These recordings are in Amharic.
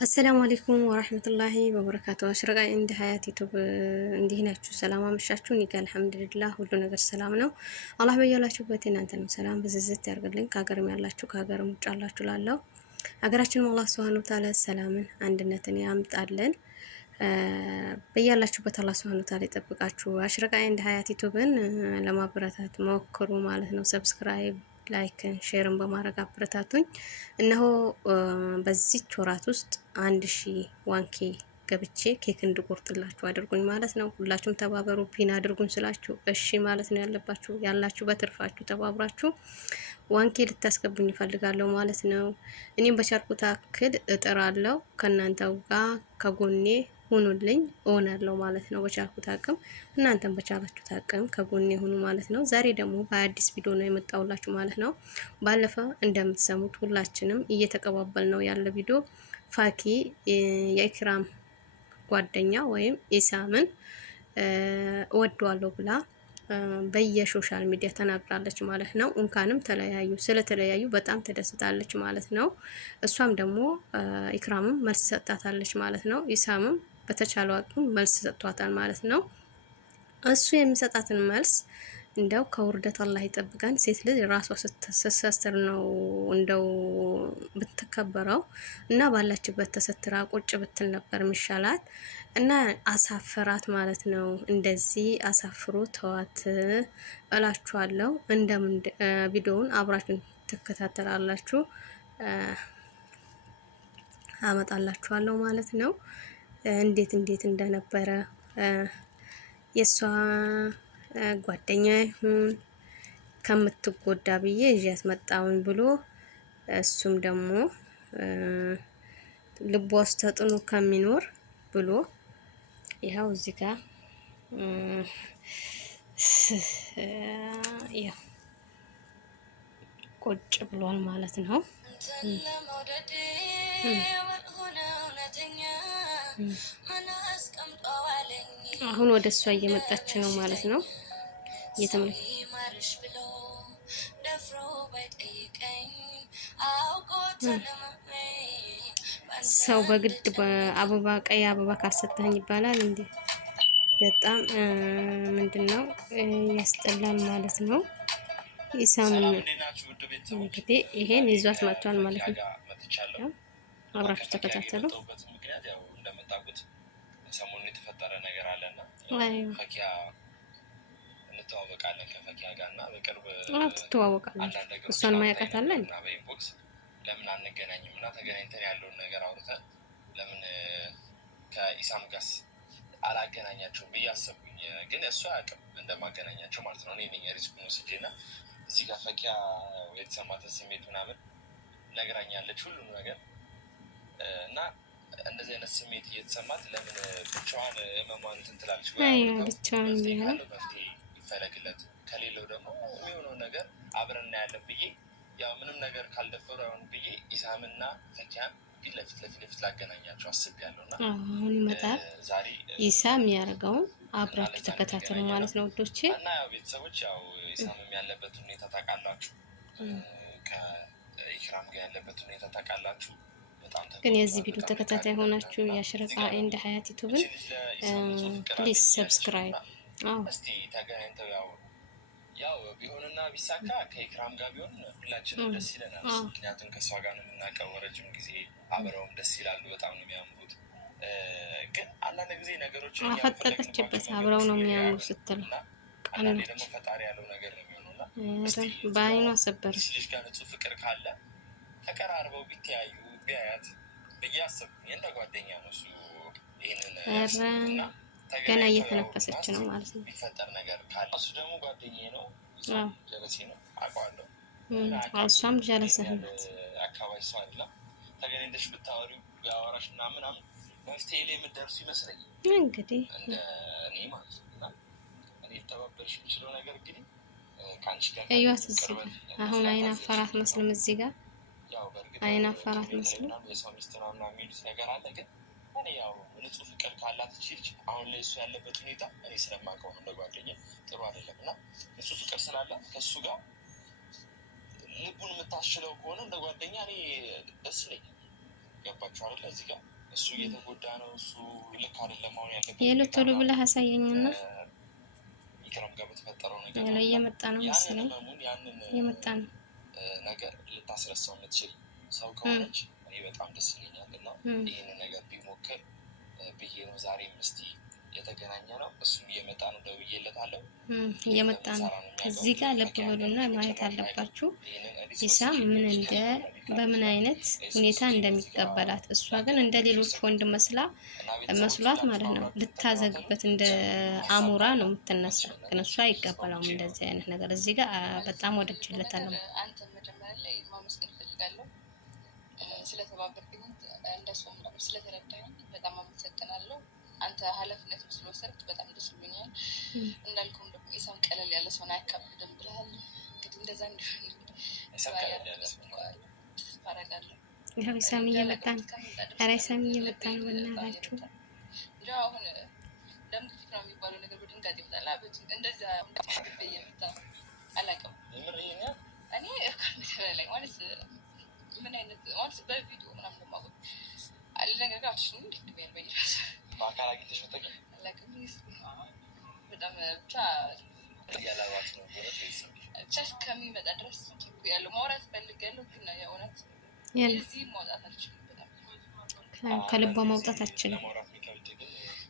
አሰላሙ አለይኩም ወራህመቱላሂ ወበረካቱ። አሽረቃ እንደ ሀያት ዩቲዩብ እንዲህ ናችሁ? ሰላም አመሻችሁ። እኔ ጋር አልሐምዱሊላህ ሁሉ ነገር ሰላም ነው። አላህ በያላችሁበት እናንተንም ሰላም በዝዝት ያርግልኝ። ከሀገርም ያላችሁ ከሀገርም ውጭ ያላችሁ ላለው ሀገራችንም አላህ ሱብሃነሁ ወተዓላ ሰላምን አንድነትን ያምጣልን። በያላችሁበት አላህ ሱብሃነሁ ወተዓላ ይጠብቃችሁ። አሽረቃ እንደ ሀያት ዩቲዩብን ለማበረታት ሞክሩ ማለት ነው። ሰብስክራይብ ላይክን ሼርን በማድረግ አበረታቱኝ። እነሆ በዚች ወራት ውስጥ 1000 ዋንኬ ገብቼ ኬክ እንድቆርጥላችሁ አድርጉኝ ማለት ነው። ሁላችሁም ተባበሩ። ፒን አድርጉኝ ስላችሁ እሺ ማለት ነው ያለባችሁ። ያላችሁ በትርፋችሁ ተባብራችሁ ዋንኬ ልታስገቡኝ ይፈልጋለሁ ማለት ነው። እኔም በቻልኩት አክል እጥራለሁ። ከእናንተው ጋር ከጎኔ ሁኑልኝ እሆናለሁ ማለት ነው። በቻልኩት አቅም እናንተም በቻላችሁት አቅም ከጎኔ ሁኑ ማለት ነው። ዛሬ ደግሞ በአዲስ ቪዲዮ ነው የመጣሁላችሁ ማለት ነው። ባለፈ እንደምትሰሙት ሁላችንም እየተቀባበል ነው ያለ ቪዲዮ ፋኪ የኢክራም ጓደኛ ወይም ኢሳምን እወደዋለሁ ብላ በየሶሻል ሚዲያ ተናግራለች ማለት ነው። እንኳንም ተለያዩ፣ ስለተለያዩ በጣም ተደስታለች ማለት ነው። እሷም ደግሞ ኢክራምም መልስ ሰጣታለች ማለት ነው። ኢሳምም በተቻለው አቅም መልስ ሰጥቷታል ማለት ነው። እሱ የሚሰጣትን መልስ እንደው ከውርደት አላህ ይጠብቀን። ሴት ልጅ ራሷ ስትሰስትር ነው እንደው ብትከበረው እና ባላችበት ተሰትራ ቁጭ ብትል ነበር የሚሻላት እና አሳፈራት ማለት ነው። እንደዚህ አሳፍሮ ተዋት እላችኋለሁ። እንደምን ቪዲዮውን አብራችሁን ትከታተላላችሁ አመጣላችኋለሁ ማለት ነው። እንዴት እንደነበረ የሷ ጓደኛ ይሁን ከምትጎዳ ብዬ ይዤት መጣሁኝ ብሎ እሱም ደግሞ ልቧ ውስጥ ተጥኖ ከሚኖር ብሎ ይኸው እዚህ ጋር ያው ቁጭ ብሏል ማለት ነው። አሁን ወደ እሷ እየመጣች ነው ማለት ነው። ሰው በግድ በአበባ ቀይ አበባ ካልሰጠኝ ይባላል እንዴ? በጣም ምንድነው ያስጠላል ማለት ነው። ኢሳም እንግዲህ ይሄን ይዟት መጥቷል ማለት ነው። አብራችሁ ተከታተሉ። ሰሞኑን የተፈጠረ ነገር አለና ፈኪያ እንተዋወቃለን ከፈኪያ ጋር እና በቅርብ ትተዋወቃለች። እሷን ማያውቃት አለ እና በኢንቦክስ ለምን አንገናኝም እና ተገናኝተን ያለውን ነገር አውርተን ለምን ከኢሳም ጋር አላገናኛቸውም ብዬ አሰብኩኝ። ግን እሱ አያውቅም እንደማገናኛቸው ማለት ነው። እኔ ነኝ ሪስኩን ወስጄ እና እዚህ ጋር ፈኪያ የተሰማትን ስሜት ምናምን ነግራኛለች ሁሉም ነገር እና እንደዚህ አይነት ስሜት እየተሰማት ለምን ብቻዋን ህመሟን እንትን ትላለች? ብቻዋን መፍትሄ ይፈለግለት፣ ከሌለው ደግሞ የሚሆነውን ነገር አብረን እናያለን ብዬ ያው ምንም ነገር ካልደፈሩ አይሆን ብዬ ኢሳምና ፈኪያን ፊት ለፊት ላገናኛቸው አስቤያለሁ እና አሁን ይመጣል ዛሬ ኢሳም ያደርገውን አብራችሁ ተከታተሉ ማለት ነው ውዶቼ። እና ያው ቤተሰቦች ያው ኢሳምም ያለበት ሁኔታ ታውቃላችሁ፣ ከኢክራም ጋር ያለበት ሁኔታ ታውቃላችሁ። ግን የዚህ ቪዲዮ ተከታታይ ሆናችሁ የአሽረቃ ኤንድ ሀያት ዩቲዩብን ፕሊዝ ሰብስክራይብ። እስቲ ተገናኝተው ያው ቢሆንና ቢሳካ ከኢክራም ጋር ቢሆን ሁላችንም ደስ ይለናል። ምክንያቱም ከእሷ ጋር ነው የምናውቀው ረጅም ጊዜ አብረውም ደስ ይላሉ፣ በጣም ነው የሚያምሩት። ግን አንዳንድ ጊዜ ነገሮች አፈጠጠችበት አብረው ነው የሚያምሩ ስትል አንዳንዴ ደግሞ ፈጣሪ ያለው ነገር ነው የሚሆነውና በአይኗ ሰበረች። ልጅ ጋር ንጹህ ፍቅር ካለ ተቀራርበው ቢተያዩ ቢያያት ብዬ አሰብኩኝ። እንደ ጓደኛ ነው እሱ ይሄንን ገና እየተነፈሰች ነው ማለት ነው። ቢፈጠር ነገር ካለ እሱ ደግሞ ጓደኛዬ ነው፣ ጀለሴ ነው አውቀዋለሁ። እሷም ጀለሴ ናት። አካባቢ ሰው አይደለም። ተገናኝተሽ ብታወሪው ቢያወራሽ እና ምናምን መፍትሄ ላይ የምትደርሱ ይመስለኛል እንግዲህ እንደ እኔ ማለት ነው። እና እኔ ልተባበርሽ የምችለው ነገር እንግዲህ ከአንቺ ጋር እዩዋት እዚህ ጋር አሁን አይን አፋራት መስልም እዚህ ጋር አይን አፋራት መስልም የሰው ሚስት ነው እና የሚሉት ነገር አለ። ግን እኔ ያው ንጹህ ፍቅር ካላት ልጅ አሁን ላይ እሱ ያለበት ሁኔታ እኔ ስለማውቀው ነው ለጓደኛ ጥሩ አይደለም እና ንጹህ ፍቅር ስላላት ከእሱ ጋር ልቡን የምታስችለው ከሆነ እንደ ጓደኛ እኔ ደስ ይለኛል። ገባችሁ አይደል? እዚህ ጋር እሱ እየተጎዳ ነው። እሱ ልክ አይደለም አሁን ያለበት። የለቶሎ ብለህ አሳየኝና ኢክራም ጋር በተፈጠረው ነገር ያለ እየመጣ ነው መሰለኝ ያንን እየመጣ ነው ነገር ልታስረሳው የምትችል ሰው ከሆነች እኔ በጣም ደስ ይለኛል። እና ይህንን ነገር ቢሞክር ብዬ ነው ዛሬም እስቲ የተገናኘ ነው። እሱም እየመጣ ነው፣ ደውዬለታለሁ። እየመጣ ነው። ከዚህ ጋር ልብ በሉና ማየት አለባችሁ ኢሳም በምን አይነት ሁኔታ እንደሚቀበላት። እሷ ግን እንደ ሌሎች ወንድ መስሏት ማለት ነው ልታዘግበት እንደ አሞራ ነው የምትነሳ። ግን እሷ አይቀበለውም እንደዚህ አይነት ነገር። እዚህ ጋር በጣም ወደችለታለሁ። ስለተባበርኩኝ እንደሱ ስለተረዳኝ በጣም አመሰግናለሁ። አንተ ኃላፊነት ስለወሰድክ በጣም ደስ ብሎኛል። እንዳልከውም ደግሞ ኢሳም ቀለል ያለ ሰውን አያካብድም ብለሃል። እንግዲህ እንደዛ እንዲሆን አደርጋለሁ። ይኸው ኢሳም እየመጣ ነው። ኧረ ኢሳም እየመጣ ነው። በእናታችሁ እንጂ አሁን ደም ግፊት ነው የሚባለው ነገር በድንጋጤ ይመጣል። እንደዛ እየመጣ አላውቅም። እኔ ላይ ማለት ምን አይነት ማለት በቪዲዮ ምናምን ለማወቅ አለ ነገር ጋር አትሽኑ እንዴት ነው ያልበኝ ራስ በአካል አግኝተሽ መጠቀም አላውቅም። በጣም ብቻ ያላዋት ነው ብቻ እስከሚመጣ ድረስ ያለው ማውራት ፈልጋለሁ። ግን የእውነት እዚህ ማውጣት አልችልም። በጣም ከልቧ ማውጣት አልችልም። ለማውራት የሚከብድ ግን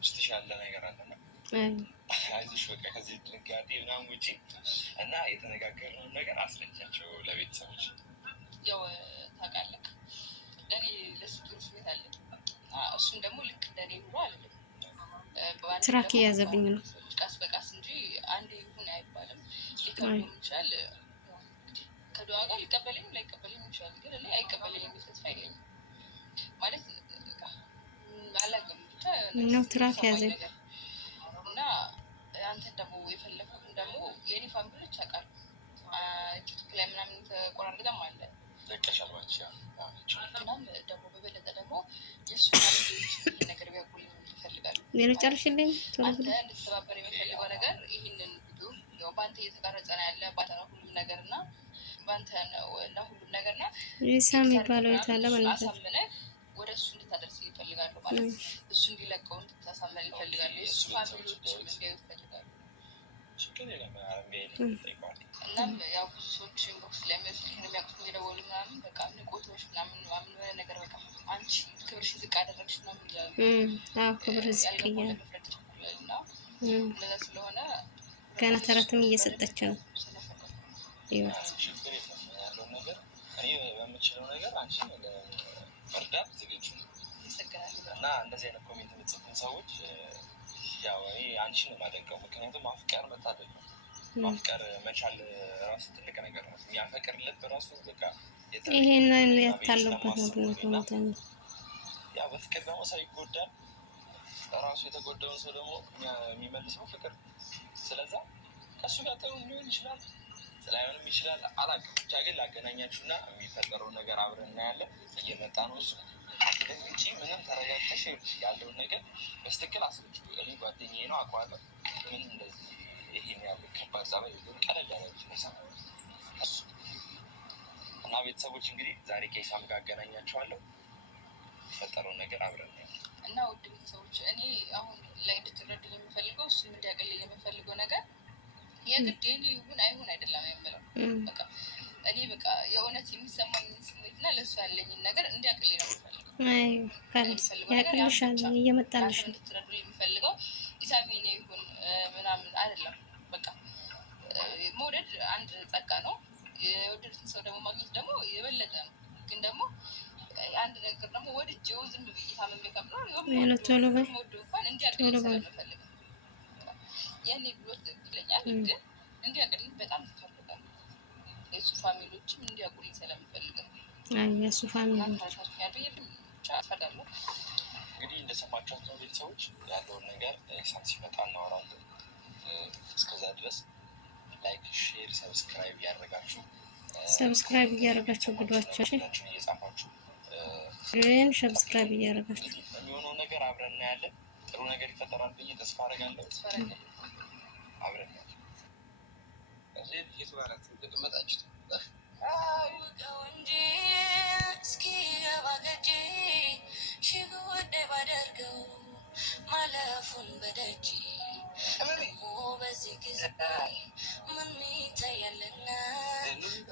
ውስጥሽ ያለ ነገር አለና አይዞሽ በቃ ከዚህ ድንጋጤ ምናምን ውጪ እና የተነጋገርነውን ነገር አስረጃቸው ለቤተሰቦች። ያው ታውቃለህ ለእኔ ለሱ ጥሩ ስሜት አለ። እሱም ደግሞ ልክ እንደኔ ኑሮ አይደለም። ትራክ እያዘብኝ ነው። ቀስ በቀስ እንጂ አንዴ ይሁን አይባልም። ሊቀበለኝ ይችላል። ከዱዓ ጋር ሊቀበለኝ ላይቀበለኝ ይችላል። ግን እኔ አይቀበለኝ የሚል ተስፋ የለኝም። ማለት አላውቅም ብቻ ምነው ትራክ ያዘኝ እና አንተን ደግሞ የፈለኩትን ደግሞ የኔ ፋሚሊዎች ያውቃሉ። ቲክቶክ ላይ ምናምን ተቆራርጠም አለ ለቀሻሏች እናም ደግሞ በበለጠ ደግሞ የእሱ ፋሚሊዎች ይህ ነገር ቢያውቁልኝ ይፈልጋሉ። ጨርሽልኝ። አንተ እንድትተባበር የሚፈልገው ነገር ይህንን ቪዲዮ ያው በአንተ እየተቀረጸ ነው ያለ በአንተ ነው ሁሉም ነገር እና በአንተ ነው እና ሁሉም ነገር እና ኢሳም የሚባለው የታለ አሳምነህ ወደ እሱ እንድታደርስ ይፈልጋሉ። ማለት እሱ እንዲለቀው እንድታሳመን ይፈልጋሉ። የእሱ ፋሚሊዎች እንዲያዩ ይፈልጋሉ። እናም ያው ብዙ ሰዎች ኢንቦክስ ላይ የሚወስልክ የሚያውቁት እየደወሉ ምናምን በቃ ንቆቶች ምናምን የሆነ ነገር በቃ አንቺ ክብርሽ ዝቅ አደረግሽ ምናምን እያሉ ክብር ዝቅ እያሉ እና እንደዛ ስለሆነ ገና ተረትም እየሰጠች ነው። ያለውን ነገር እኔ በምችለው ነገር አንቺን መርዳት ዝግጁ ነው እና እንደዚህ አይነት ኮሜንት የምትጽፉን ሰዎች ያው እኔ አንቺን ነው የማደንቀው። ምክንያቱም ማፍቀር መታደል ነው። ማፍቀር መቻል ራሱ ትልቅ ነገር ነው። የሚያፈቅር ልብ ራሱ በቃ ይሄንን ያታለበት ነው ብንተምተ ያ በፍቅር ደግሞ ሰው ይጎዳል። ራሱ የተጎዳውን ሰው ደግሞ የሚመልሰው ፍቅር። ስለዛ ከእሱ ጋር ጥሩ ሊሆን ይችላል፣ ላይሆንም ይችላል። አላውቅም ብቻ ግን ላገናኛችሁና የሚፈጠረውን ነገር አብረን እናያለን። እየመጣ ነው እሱ እንጂ ምንም ተረጋግተሽ ያለውን ነገር በስትክክል አስረጅ። እኔ ጓደኛዬ ነው አውቀዋለሁ። ምንም እንደዚህ ይሄን ያለ ከባድ ጸባይ ቀለል ያለ እና ቤተሰቦች እንግዲህ ዛሬ ከኢሳም ጋር አገናኛቸዋለሁ። የፈጠረውን ነገር አብረን እና ውድ ቤተሰቦች እኔ አሁን ላይ እንድትረዱኝ የምፈልገው እሱም እንዲያቀልኝ የምፈልገው ነገር የግድ የኔ ይሁን አይሁን አይደለም የምለው በቃ እኔ በቃ የእውነት የሚሰማኝን ስሜትና ለእሱ ያለኝን ነገር እንዲያቀልኝ ነው የምፈልገው። ያቅልሻል እየመጣልሽ ነው። እንድትረዱኝ የምፈልገው ኢሳም የኔ ይሁን ምናምን አይደለም። በቃ መውደድ አንድ ጸጋ ነው። የወደዱትን ሰው ደግሞ ማግኘት ደግሞ የበለጠ ነው። ግን ደግሞ አንድ ነገር ደግሞ ወድጄው ዝም ብዬ ታመሜ ከምኖር ቶሎ በይ እንኳን እንዲያቀልኝ ስለምፈልግ ያኔ ብሎት ይለኛል። ግን እንዲያቀልኝ በጣም ትፈልጋለሁ። የእሱ ፋሚሊዎችም እንዲያውቁልኝ ስለምፈልግ የእሱ ፋሚሊዎች እፈልጋለሁ። እንግዲህ እንደሰማችኋት ነው ቤተሰቦች። ያለውን ነገር ኢሳም ሲመጣ እናወራለን። እስከዛ ድረስ ላይክ፣ ሼር፣ ሰብስክራይብ እያደረጋችሁ ቪዲዮአቸው እየጻፋችሁ ሰብስክራይብ እያደረጋችሁ የሚሆነው ነገር አብረን እናያለን። ጥሩ ነገር ይፈጠራል ብዬ ተስፋ አደርጋለሁ። አብረን እናያለን። ማለፉን በደጅ በዚህ ጊዜ ምን ይታያልና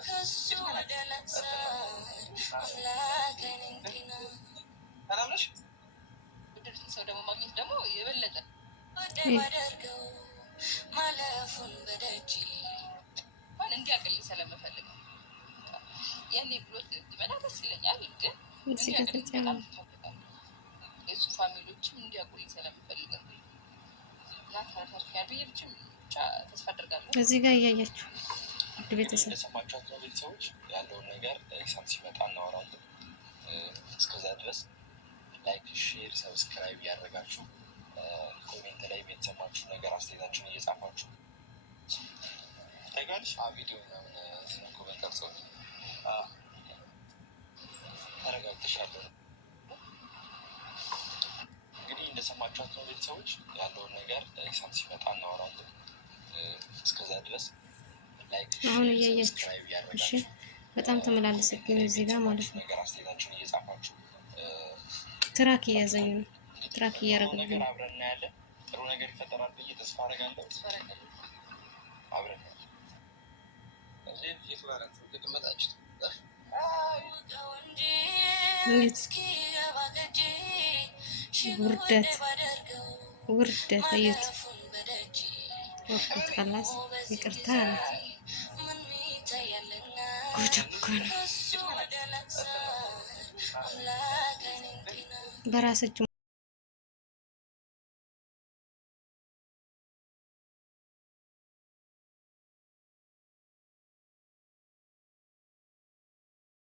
ከሱ ወደ ነፍሳት አምላከን እንኪና ሰው ደግሞ ማግኘት ደግሞ የበለጠ ባደርገው ማለፉን በደጅ እንዲያቅልኝ ስለምፈልግ የኔ ብሎት ቢመጣ ደስ ይለኛል፣ ግን በጣም ትፈልጋለሁ። የእሱ ፋሚሊዎችም እንዲያውቁልኝ ስለምፈልግ እና ተረፈርፊያል ብዬ ብቻ ተስፋ አደርጋለሁ። እዚህ ጋር እያያችሁ ውድ ቤተሰብ እንደሰማችኋት ነው ቤተሰቦች፣ ያለውን ነገር ኢሳም ሲመጣ እናወራለን። እስከዛ ድረስ ላይክ፣ ሼር፣ ሰብስክራይብ እያደረጋችሁ ኮሜንት ላይ የተሰማችሁ ነገር አስተያየታችሁን እየጻፋችሁ ታይጋልሽ ቪዲዮ ምናምን ስነኮ በቀርጸው ተረጋግተሻለሁ። እንግዲህ እንደሰማችኋት ነው ቤተሰቦች፣ ያለውን ነገር ኢሳም ሲመጣ እናወራለን። እስከዛ ድረስ ላይክ፣ አሁን እያያችሁ እሺ፣ በጣም ተመላለሰብኝ እዚህ ጋር ማለት ነው። ነገር አስተያየታችሁን እየጻፋችሁ ትራክ እያዘኝ ነው። ትራክ እያደረግን ነው። አብረን እናያለን። ጥሩ ነገር ይፈጠራል ብዬ ተስፋ አደርጋለሁ። አብረን ውርደት ውርደት እዩት። ወርደት ካላስ ይቅርታ አላት። ጉድ እኮ ነው። በራስ እጅ